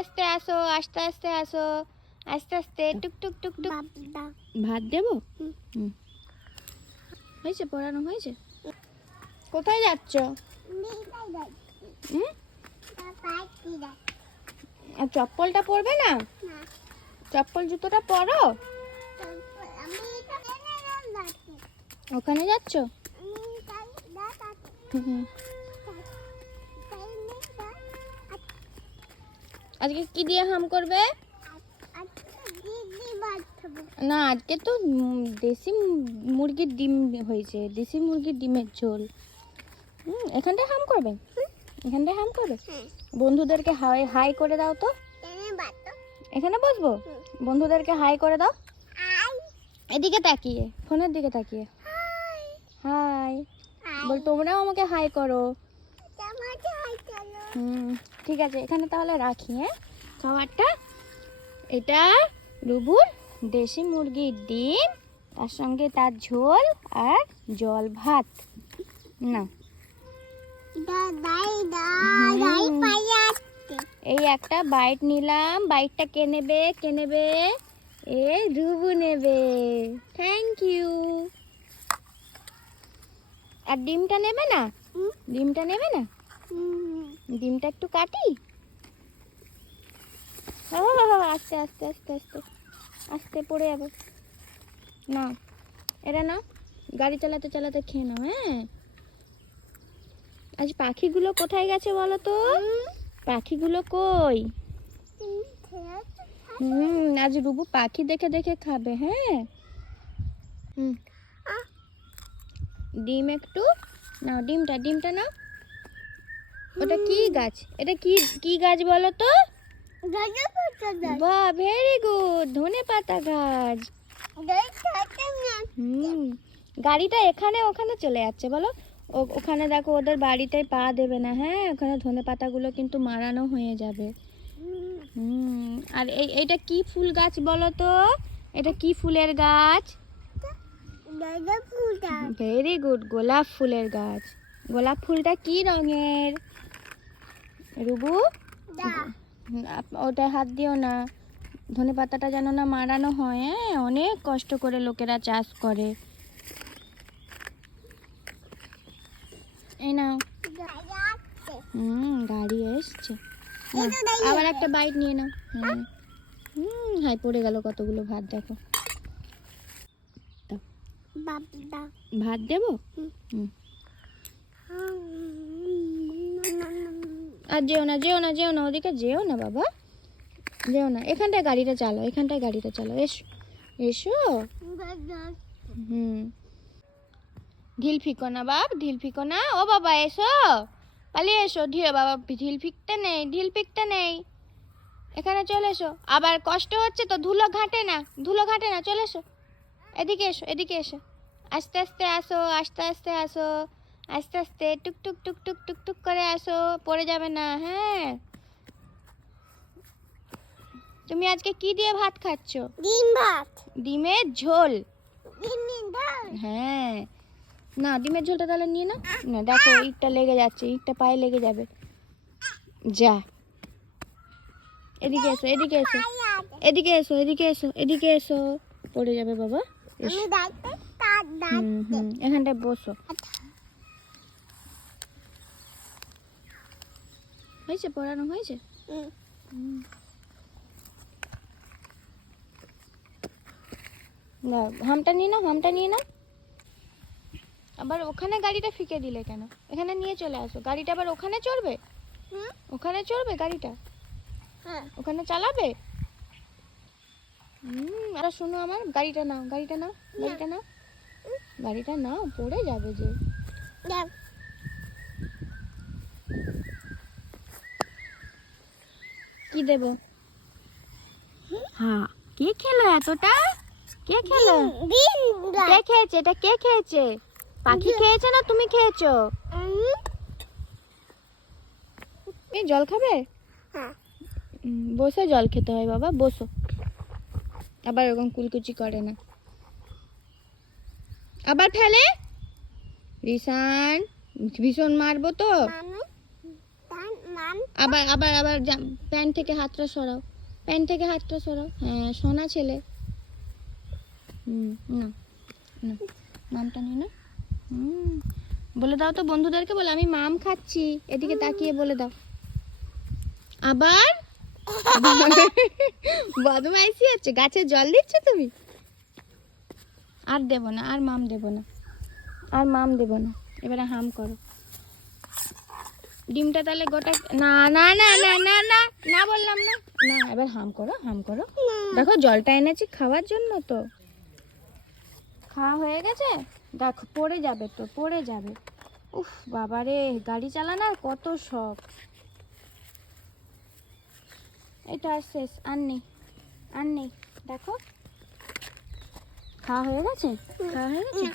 আস্তে আসো, আস্তে আস্তে আসো, আস্তে আস্তে টুক টুক টুক টুক। ভাত দেবো? হয়েছে, পড়ানো হয়েছে? কোথায় যাচ্ছ? আর চপ্পলটা পরবে না? চপ্পল জুতোটা পরো। ওখানে যাচ্ছ? আজকে কি দিয়ে হাম করবে? না, আজকে তো দেশি মুরগির ডিম হয়েছে, দেশি মুরগির ডিমের ঝোল। এখানটায় হাম করবে? এখানটায় হাম করবে? বন্ধুদেরকে হাই হাই করে দাও তো। এখানে বসবো? বন্ধুদেরকে হাই করে দাও। এদিকে তাকিয়ে, ফোনের দিকে তাকিয়ে হাই বল। তোমরাও আমাকে হাই করো। ঠিক আছে, এখানে তাহলে রাখি। হ্যাঁ, খাবারটা এটা রুবুর দেশি মুরগির ডিম, তার সঙ্গে তার ঝোল আর জল ভাত। না, এই একটা বাইট নিলাম। বাইটটা কে নেবে? কে নেবে? এই রুবু নেবে। Thank you. আর ডিমটা নেবে না? ডিমটা নেবে না? ডিমটা একটু কাটি। আস্তে আস্তে আস্তে আস্তে আস্তে পড়ে যাবে। না, এটা না, গাড়ি চালাতে চালাতে খেয়ে নাও। হ্যাঁ, আজ পাখিগুলো কোথায় গেছে বলো তো? পাখিগুলো কই? আজ রুবু পাখি দেখে দেখে খাবে। হ্যাঁ, ডিম একটু নাও। ডিমটা ডিমটা নাও। ওটা কি গাছ? এটা কি কি গাছ বলো তো? বাহ, ভেরি গুড, ধনেপাতা গাছ। গাড়িটা এখানে ওখানে চলে যাচ্ছে বলো। ওখানে দেখো, ওদের বাড়িটায় পা দেবে না। হ্যাঁ, ওখানে ধনেপাতাগুলো কিন্তু মারানো হয়ে যাবে। আর এইটা কি ফুল গাছ বলো তো? এটা কি ফুলের গাছ? ভেরি গুড, গোলাপ ফুলের গাছ। গোলাপ ফুলটা কি রঙের রুবু? ওটা হাত দিও না, ধনেপাতাটা যেন না মারানো হয়। হ্যাঁ, অনেক কষ্ট করে লোকেরা চাষ করে। এই নাও। গাড়ি এসছে। আবার একটা বাইট নিয়ে নাও। হাই পড়ে গেল কতগুলো ভাত। দেখো, ভাত দেবো? আর যেও না, যেও না, যেও না, ওদিকে যেও না বাবা, যেও না। এখানটায় গাড়িটা চালাও, এখানটায় গাড়িটা চালাও। এসো এসো। ঢিল ফিকো না বাপ, ঢিল ফিকো না। ও বাবা এসো, পালিয়ে এসো। ধীরে বাবা, ঢিল ফিকতে নেই, ঢিল ফিকতে নেই। এখানে চলে এসো। আবার কষ্ট হচ্ছে তো, ধুলো ঘাটে না, ধুলো ঘাটে না। চলে এসো, এদিকে এসো, এদিকে এসো। আস্তে আস্তে আসো, আস্তে আস্তে আসো, আস্তে আস্তে টুক টুক টুক টুক টুক টুক করে আসো, পড়ে যাবে না। হ্যাঁ, তুমি আজকে কি দিয়ে ভাত খাচ্ছ? ডিম ভাত। ডিমের ঝোল? হ্যাঁ, না, ডিমের ঝোলটা তাহলে নিয়ে নাও। না, দেখো ইটটা লেগে যাচ্ছে, ইটটা পায়ে লেগে যাবে। যা, এদিকে এসো, এদিকে এসো, এদিকে এসো, এদিকে এসো, এদিকে এসো। পড়ে যাবে বাবা। এখানটায় বসো। হয়েছে, পড়ানো হয়েছে? না, হামটা নিয়ে নাও, হামটা নিয়ে নাও। আবার ওখানে গাড়িটা ফিকে দিলে কেন? এখানে নিয়ে চলে আসো। গাড়িটা আবার ওখানে চড়বে? ওখানে চড়বে গাড়িটা? ওখানে চালাবে? আর শোনো, আমার গাড়িটা নাও, গাড়িটা নাও, গাড়িটা নাও, গাড়িটা নাও, পড়ে যাবে যে। কি দেব? হ্যাঁ, কে খেলো এতটা? কে খেলো? কে খেয়েছে এটা? কে খেয়েছে? পাখি খেয়েছে না তুমি খেয়েছো? এই জল খাবে? বসে জল খেতে হয় বাবা, বসো। আবার এরকম কুলকুচি করে না। আবার ফেলে রিসান, ভীষণ মারবো তো। আবার আবার আবার প্যান্ট থেকে হাতটা সরাও, প্যান্ট থেকে হাতটা সরাও। হ্যাঁ সোনা ছেলে। না না, মামটা নিয়ে না। বলে দাও তো বন্ধুদেরকে, বলে আমি মাম খাচ্ছি, এদিকে তাকিয়ে বলে দাও। আবার বদমাইশি হচ্ছে, গাছে জল দিচ্ছ তুমি। আর দেব না, আর মাম দেব না, আর মাম দেব না। এবারে হাম করো ডিমটা তাহলে গোটা। না না না না না না না বললাম না। না এবার হাম করো, হাম করো। দেখো জলটা এনেছি খাওয়ার জন্য তো। খাওয়া হয়ে গেছে, দেখো পড়ে যাবে তো, পড়ে যাবে। উফ বাবারে, গাড়ি চালানোর কত শখ। এটা আর শেষ, আর নেই, আর নেই। দেখো খাওয়া হয়ে গেছে, খাওয়া হয়ে গেছে।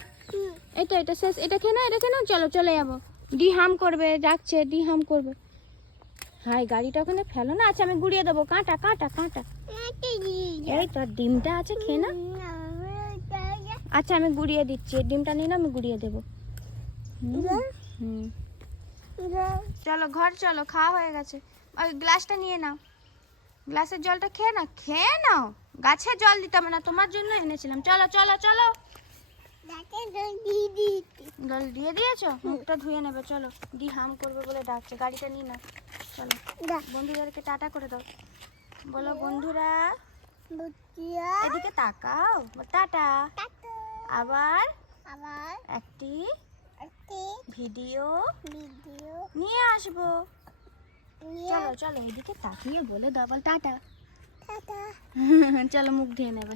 এটা শেষ, এটা খেয়ে নাও, এটা খেয়ে নাও। চলো চলে যাবো। দি হাম করবে, যাচ্ছে দি হাম করবে। হাই গাড়িটা ওখানে ফেলো না। আচ্ছা আমি গুড়িয়ে দেবো, কাঁটা কাঁটা কাঁটা। এই তোর ডিমটা আছে, খেয়ে না। আচ্ছা আমি গুড়িয়ে দিচ্ছি, ডিমটা নিয়ে না, আমি গুড়িয়ে দেবো। চলো ঘর চলো, খাওয়া হয়ে গেছে। ওই গ্লাসটা নিয়ে নাও, গ্লাসের জলটা খেয়ে না, খেয়ে নাও। গাছে জল দিতাম না, তোমার জন্য এনেছিলাম। চলো চলো চলো। জল দিয়ে দিয়েছো, মুখটা ধুয়ে নেবে। চলো দি হাম করবে বলে ডাকছে, গাড়িটা নিয়ে নাও। চলো বন্ধুদেরকে টাটা করে দাও, বলো বন্ধুরা এদিকে তাকাও, টাটা। আবার একটি ভিডিও নিয়ে আসবো। চলো চলো এদিকে তাকিয়ে বলে দাও, বল টাটা। চলো মুখ ধুয়ে নেবে।